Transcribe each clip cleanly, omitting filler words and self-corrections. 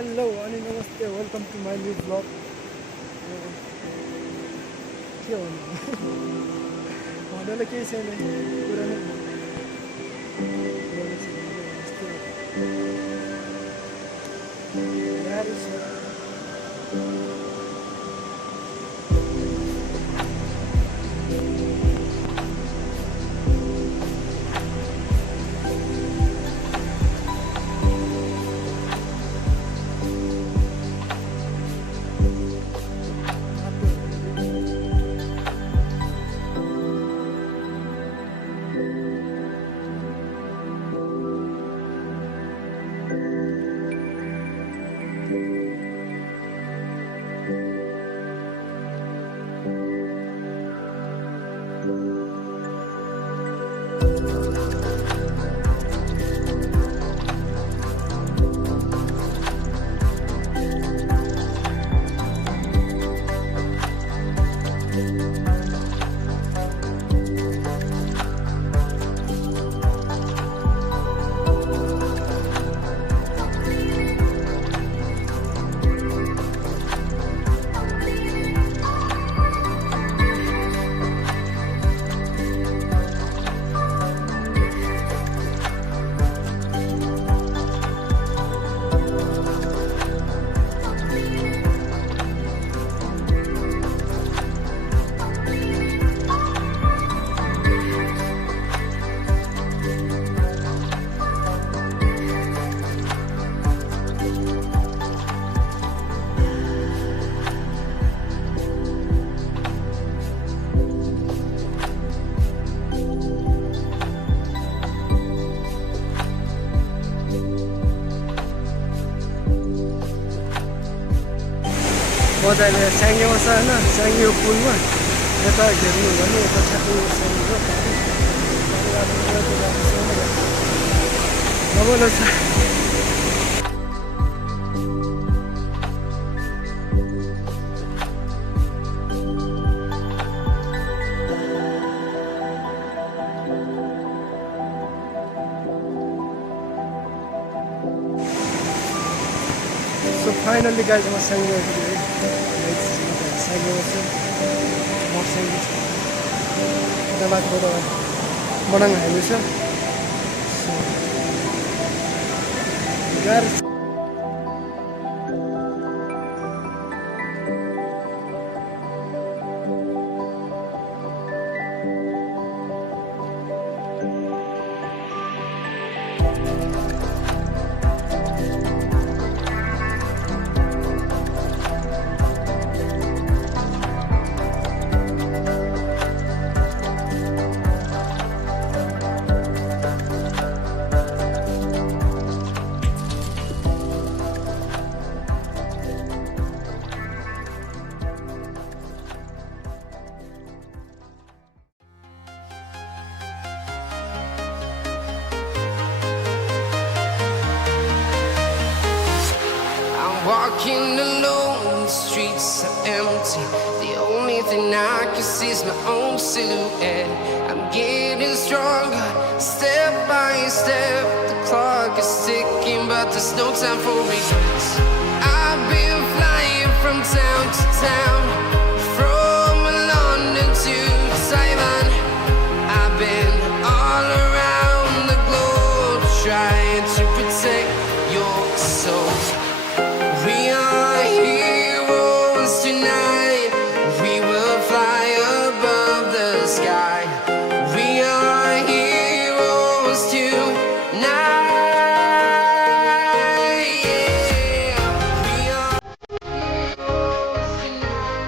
Hello अनि नमस्ते welcome to my new blog के भन्नु भन्नुलाई केही छैन कुरा नै गाह्रो छ म त अहिले स्याङ्गेमा छ होइन स्याङ्गे पुलमा यता हेर्नु हो भने यता ठ्याक्कै स्याङ्गे रमाइलो छ So finally guys, I'm syange आइपुग्यो है स्याङ्गेमा चाहिँ मर्स्याङ्गे छ त्यहाँ माथिबाट मनाङ हाइवे छ गाह्रो Walking alone, the streets are empty. The only thing I can see is my own silhouette. I'm getting stronger, step by step. The clock is ticking, but there's no time for regrets. I've been flying from town to town, from London to Taiwan. I've been all around the globe, trying to protect your soul. We are heroes tonight. We will fly above the sky. We are heroes tonight. Yeah, we are heroes tonight.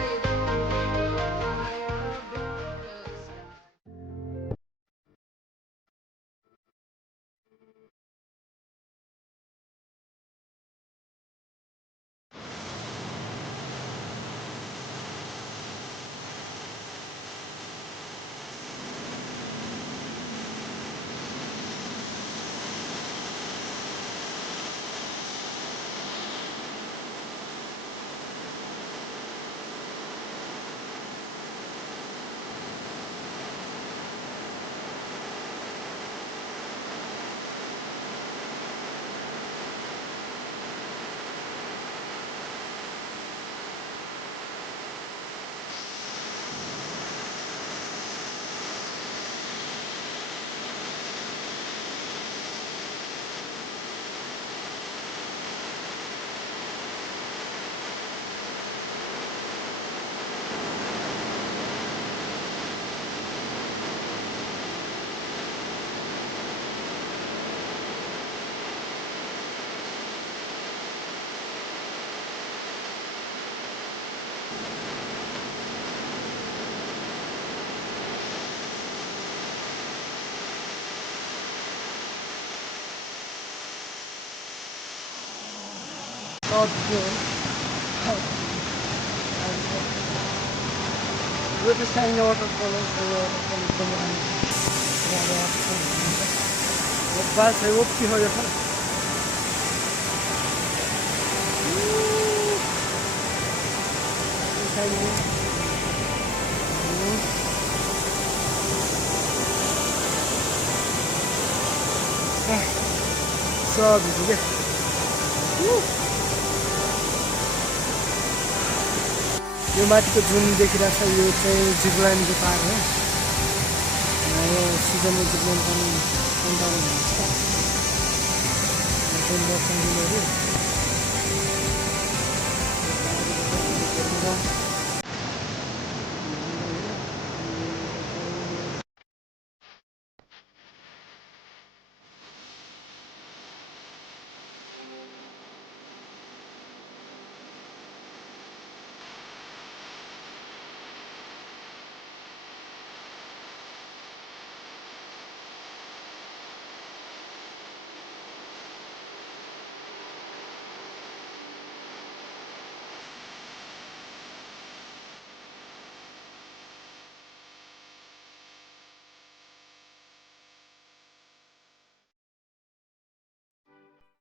यो चाहिँ syange waterfall हो syange waterfall एकदमै राम्रो बाल चाहिँ ओप्टी हो यो छ सब भिज्यो क्या यो माथिको जुन देखिरहेको छ यो चाहिँ जिपलाइनको तार हो यो सिजनमा जिपलाइन पनि 55 हुन्छ 10 वर्ष